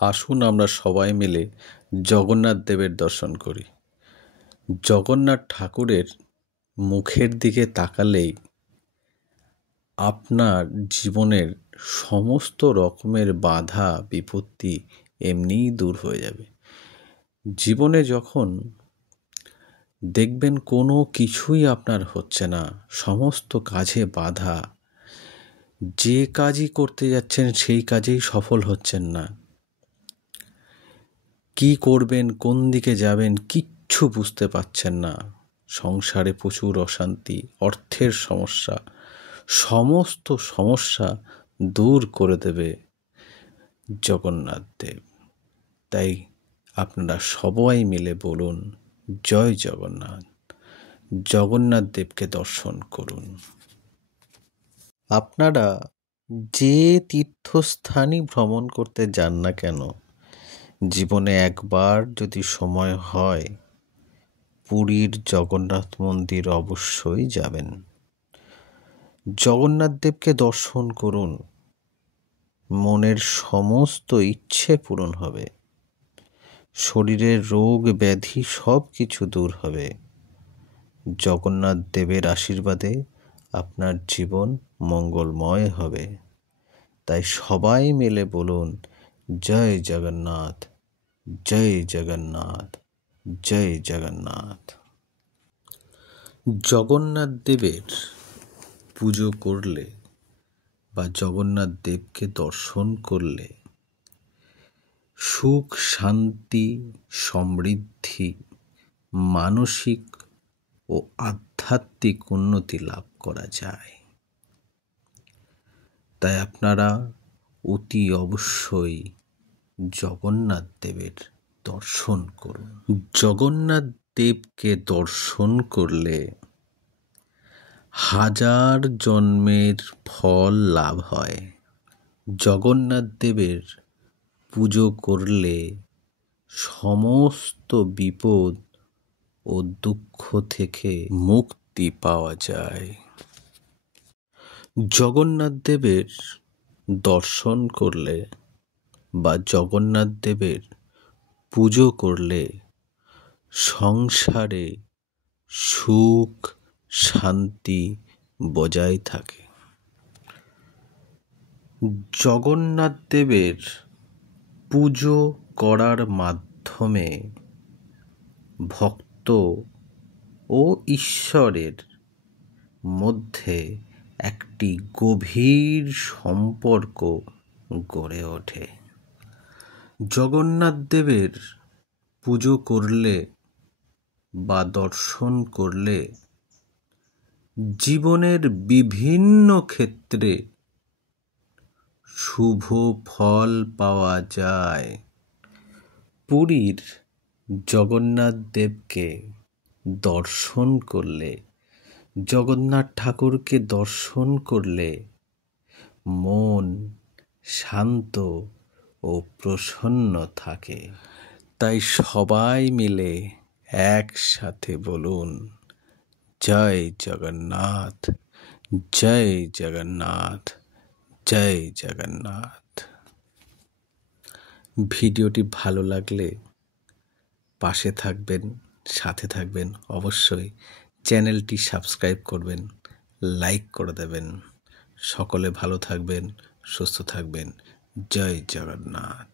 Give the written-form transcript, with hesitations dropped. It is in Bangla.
আসুন আমরা সবাই মিলে জগন্নাথ দেবের দর্শন করি। জগন্নাথ ঠাকুরের মুখের দিকে তাকালেই আপনার জীবনের সমস্ত রকমের বাধা বিপত্তি এমনিই দূর হয়ে যাবে। জীবনে যখন দেখবেন কোনো কিছুই আপনার হচ্ছে না, সমস্ত কাজে বাধা, যে কাজই করতে যাচ্ছেন সেই কাজেই সফল হচ্ছেন না, কি করবেন, কোন দিকে যাবেন কিচ্ছু বুঝতে পারছেন না, সংসারে প্রচুর অশান্তি, অর্থের সমস্যা, সমস্ত সমস্যা দূর করে দেবে জগন্নাথ দেব। তাই আপনারা সবাই মিলে বলুন জয় জগন্নাথ। জগন্নাথ দেবকে দর্শন করুন। আপনারা যে তীর্থস্থানই ভ্রমণ করতে যান না কেন, জীবনে একবার যদি সময় হয় পুরীর জগন্নাথ মন্দির অবশ্যই যাবেন। জগন্নাথ দেবকে দর্শন করুন, মনের সমস্ত ইচ্ছে পূরণ হবে, শরীরের রোগ ব্যাধি সব কিছু দূর হবে। জগন্নাথ দেবের আশীর্বাদে আপনার জীবন মঙ্গলময় হবে। তাই সবাই মিলে বলুন জয় জগন্নাথ, জয় জগন্নাথ, জয় জগন্নাথ। জগন্নাথ দেবের পুজো করলে বা জগন্নাথ দেবকে দর্শন করলে সুখ, শান্তি, সমৃদ্ধি, মানসিক ও আধ্যাত্মিক উন্নতি লাভ করা যায়। তাই আপনারা অতি অবশ্যই জগন্নাথ দেবের দর্শন করুন। জগন্নাথ দেবকে দর্শন করলে হাজার জন্মের ফল লাভ হয়। জগন্নাথ দেবের পুজো করলে সমস্ত বিপদ ও দুঃখ থেকে মুক্তি পাওয়া যায়। জগন্নাথ দেবের দর্শন করলে বা জগন্নাথ দেবের পুজো করলে সংসারে সুখ শান্তি বজায় থাকে। জগন্নাথ দেবের পুজো করার মাধ্যমে ভক্ত ও ঈশ্বরের মধ্যে একটি গভীর সম্পর্ক গড়ে ওঠে। জগন্নাথ দেবের পুজো করলে বা দর্শন করলে জীবনের বিভিন্ন ক্ষেত্রে শুভ ফল পাওয়া যায়। পুরীর জগন্নাথ দেবকে দর্শন করলে, জগন্নাথ ঠাকুরকে দর্শন করলে মন শান্ত ও প্রসন্ন থাকে। তাই সবাই মিলে একসাথে বলুন জয় জগন্নাথ, জয় জগন্নাথ, জয় জগন্নাথ। ভিডিওটি ভালো লাগলে পাশে থাকবেন, সাথে থাকবেন, অবশ্যই চ্যানেলটি সাবস্ক্রাইব করবেন, লাইক করে দেবেন। সকলে ভালো থাকবেন, সুস্থ থাকবেন। জয় জগন্নাথ।